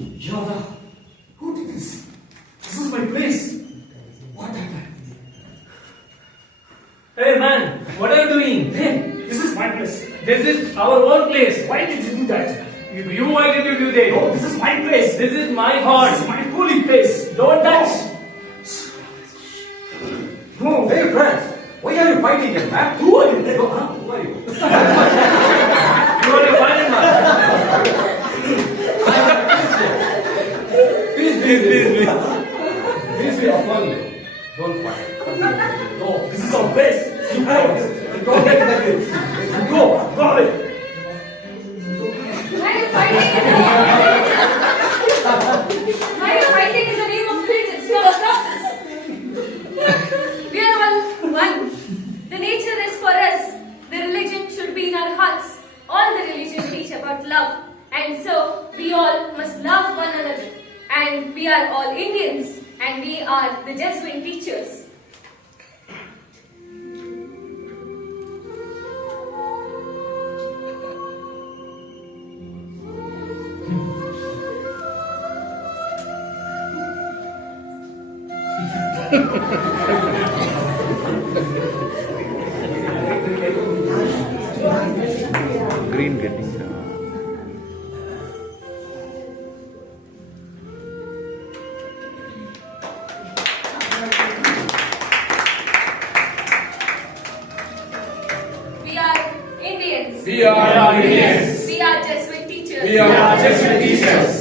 Yada, who did this? This is my place. What happened? Hey man, what are you doing? Hey, this is my place. This is our workplace. Why did you do that? Why did you do that? No, this is my place. This is my This heart. is my holy place. Don't touch. No. Hey friends, why are you fighting here, man? Who are you? Who are you? You are a violent man. Please, be upon me. Don't fight. No, this is our place. You go. Don't take that place. You go. Go away. Why are you fighting in the Why are you fighting in the name of religion? Stop this. We are all one. The nature is for us. The religion should be in our hearts. All the religions teach about love. And so, we all must love one another. And we are all Indians. And we are the Jesuit teachers. Green getting We are Indians. We are Indians. We are Jesuit teachers. We are Jesuit teachers.